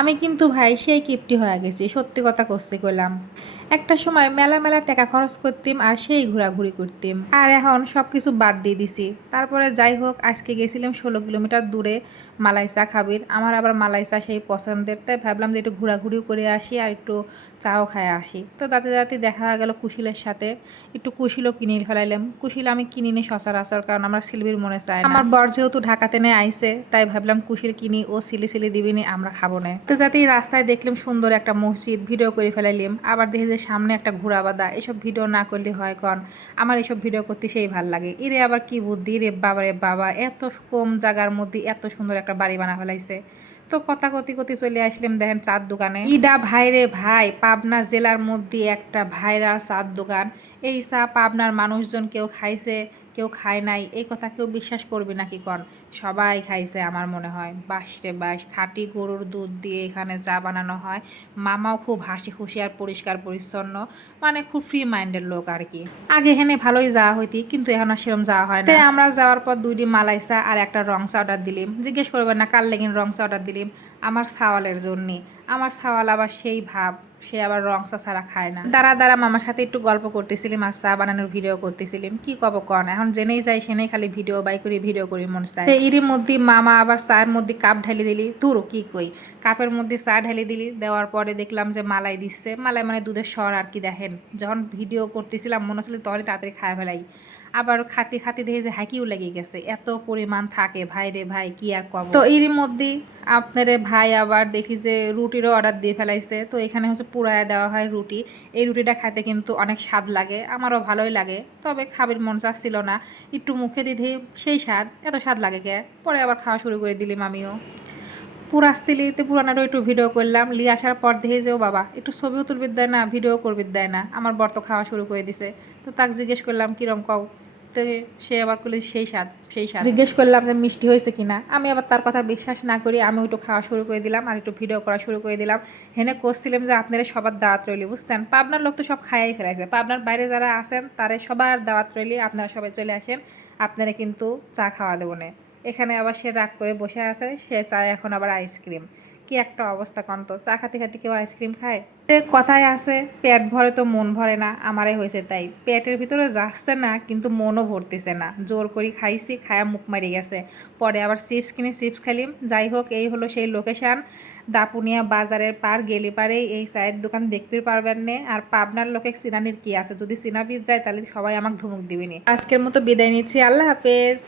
আমি কিন্তু ভাই সেই কিপটি হয়ে গেছি, সত্যি কথা করছি কইলাম। একটা সময় মেলা মেলা টাকা খরচ করতাম আর সেই ঘোরাঘুরি করতাম, আর এখন সব কিছু বাদ দিয়ে দিছি। তারপরে যাই হোক, আজকে গেছিলাম 16 কিলোমিটার দূরে মালাইচা খাবির। আমার আবার মালাইচা সেই পছন্দের, তাই ভাবলাম যে একটু ঘোরাঘুরিও করে আসি আর একটু চাও খায় আসি। তো যাতে যাতে দেখা গেল কুশিলের সাথে, একটু কুশিলও কিনে ফেলাইলাম। কুশিল আমি কিনি নি সচরাচর, কারণ আমার সিলবির মনে চায় না। আমার বর যেহেতু ঢাকাতে নিয়ে আইসে, তাই ভাবলাম কুশিল কিনি, ও সিলি সিলি দিবিনি, আমরা খাবো না। তো যাতে রাস্তায় দেখলাম সুন্দর একটা মসজিদ, ভিডিও করে ফেলাইলাম। আবার দেখি যে সামনে একটা ঘোড়া বাঁধা, এসব ভিডিও না করলে হয় কন, আমার এসব ভিডিও করতে সেই ভাল লাগে। এরে আবার কি বুদ্ধি রে বাবা রে বাবা, এত কম জায়গার মধ্যে এত সুন্দর একটা বাড়ি বানা ফেলাইছে। তো কথা কতি কতি চলে আসলাম, দেখেন চার দোকানে। ইডা ভাই রে ভাই, পাবনা জেলার মধ্যে একটা ভাইরাল চার দোকান। এই চা পাবনার মানুষজন কেউ খাইছে, কেউ খায় নাই, এই কথা কেউ বিশ্বাস করবে নাকি কন? সবাই খাইছে আমার মনে হয়। বাসরে বাস খাঁটি গরুর দুধ দিয়ে এখানে চা বানানো হয়। মামাও খুব হাসি খুশি আর পরিষ্কার পরিচ্ছন্ন, মানে খুব ফ্রি মাইন্ডের লোক আর কি। আগে এখানে ভালোই যাওয়া হইতি, কিন্তু এখন আর সেরকম যাওয়া হয় না। আমরা যাওয়ার পর 2টি মালাই চা আর একটা রং চা অর্ডার দিলাম। জিজ্ঞেস করবেন না কার লেগিন রং চা অর্ডার দিলাম, আমার সাওয়ালের জন্যে। আমার সাওয়াল আবার সেই ভাব, সে আবার রং চা ছাড়া খায় না। দাঁড়া দাঁড়া মামার সাথে একটু গল্প করতেছিলাম আর চা বানানোর ভিডিও করতেছিলাম। কি কব কন, এখন জেনেই যাই সেনেই খালি ভিডিও বাই করি ভিডিও করি মন চায়। এরই মধ্যে মামা আবার চায়ের মধ্যে কাপ ঢালি দিলি, তোর কি কই, কাপের মধ্যে চা ঢালি দিলি। দেওয়ার পরে দেখলাম যে মালাই দিচ্ছে, মালাই মানে দুধের স্বর আর কি। দেখেন যখন ভিডিও করতেছিলাম মনে হচ্ছিল তখনই তাড়াতাড়ি খায় ফেলাই। আবার খাতে খাতে দেখে যে হাঁকিও লেগে গেছে, এত পরিমাণ থাকে ভাই রে ভাই, কি আর কব। তো এরই মধ্যেই আপনারে ভাই আবার দেখি যে রুটিরও অর্ডার দিয়ে ফেলাইছে। তো এখানে হচ্ছে পুরায়া দেওয়া হয় রুটি। এই রুটিটা খাইতে কিন্তু অনেক স্বাদ লাগে, আমারও ভালোই লাগে। তবে খাবার মন চাচ্ছিল না, একটু মুখে দিতে সেই স্বাদ, এত স্বাদ লাগে কে। পরে আবার খাওয়া শুরু করে দিলাম আমিও। পুরা আসছিলিতে পুরানারও একটু ভিডিও করলাম। লিয়ে আসার পর দেখে যেও বাবা একটু ছবিও তুলবির দেয় না, ভিডিও করবির দেয় না। আমার বর তো খাওয়া শুরু করে দিছে। তো তাকে জিজ্ঞেস করলাম কিরম কও, তো সে আবার করলে সেই স্বাদ সেই স্বাদ। জিজ্ঞেস করলাম যে মিষ্টি হয়েছে কিনা, আমি আবার তার কথা বিশ্বাস না করি আমি একটু খাওয়া শুরু করে দিলাম আর একটু ভিডিও করা শুরু করে দিলাম। হেনে করছিলাম যে আপনারা সবার দাওয়াত রইলি, বুঝছেন? পাবনার লোক তো সব খাইয়াই ফেলাইছে, পাবনার বাইরে যারা আছেন তারা সবার দাওয়াত রইলি, আপনারা সবাই চলে আসেন, আপনারা কিন্তু চা খাওয়া দেবো না। এখানে আবার সে রাগ করে বসে আছে, সে চায় এখন আবার আইসক্রিম। কি একটা অবস্থা কন্ত, চা খাতে খাতে কেউ আইসক্রিম খায়? কথায় আছে পেট ভরে তো মন ভরে না, আমারই হয়েছে তাই। পেটের ভিতরে যাচ্ছে না কিন্তু মনও ভরতেছে না, জোর করে খাইছি, খায়া মুখ মারি গেছে। পরে আবার চিপস কিনে চিপস খালিম। যাই হোক, এই হলো সেই লোকেশান, দাপুনিয়া বাজারের পার গেলে পারেই এই চায়ের দোকান দেখতে পারবেন না। আর পাবনার লোকে চিনানির কি আছে, যদি চিনা পিস যায় তাহলে সবাই আমাকে ধমক দিবেনি। আজকের মতো বিদায় নিচ্ছি, আল্লাহ হাফেজ।